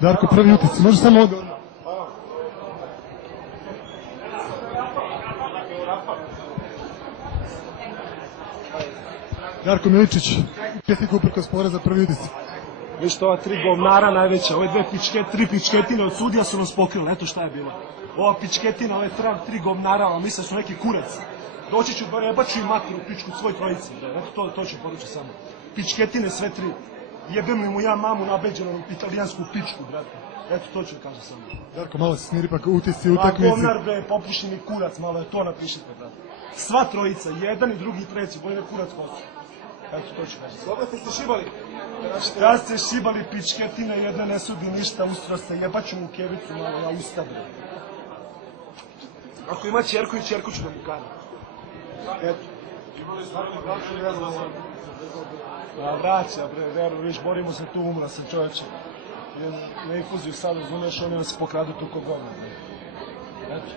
Darko, prvi utisci, može samo odgovor. Darko Miličić, pjesnik uprkos poreza, prvi utisci. Vi što ova tri govnara najveća, ove tri pičketine od sudija su nas pokrile, eto šta je bilo. Ova pičketina, ove tri govnara, misle su neki kurac. Doći ću, jebaću i matru u pičku svoj trojici, eto to ću poručiti samo. Pičketine sve tri, jebem li mu ja mamu nabeđenu u italijansku pičku, brate. Eto to ću kažem samo. Darko, malo se smiri, pak utisci, utakmici. Govnar bre, popušeni kurac, malo je to napišite, brate. Sva trojica, jedan i drugi i treći, bolje kurac kosu. Eto to ću kažem. Dobro ste se šibali. Da ste šibali pičketine, jedna ne sudi ništa, ustro ste, jebaću mu kevicu malo, ja usta bre. Ako ima čerku i čerku ću da mu kada. Eto. Vraća bre, veru, viš, borimo se tu, umra se čovječe. Na infuziju sad razumeš, oni vas pokradu tu ko govna. Eto.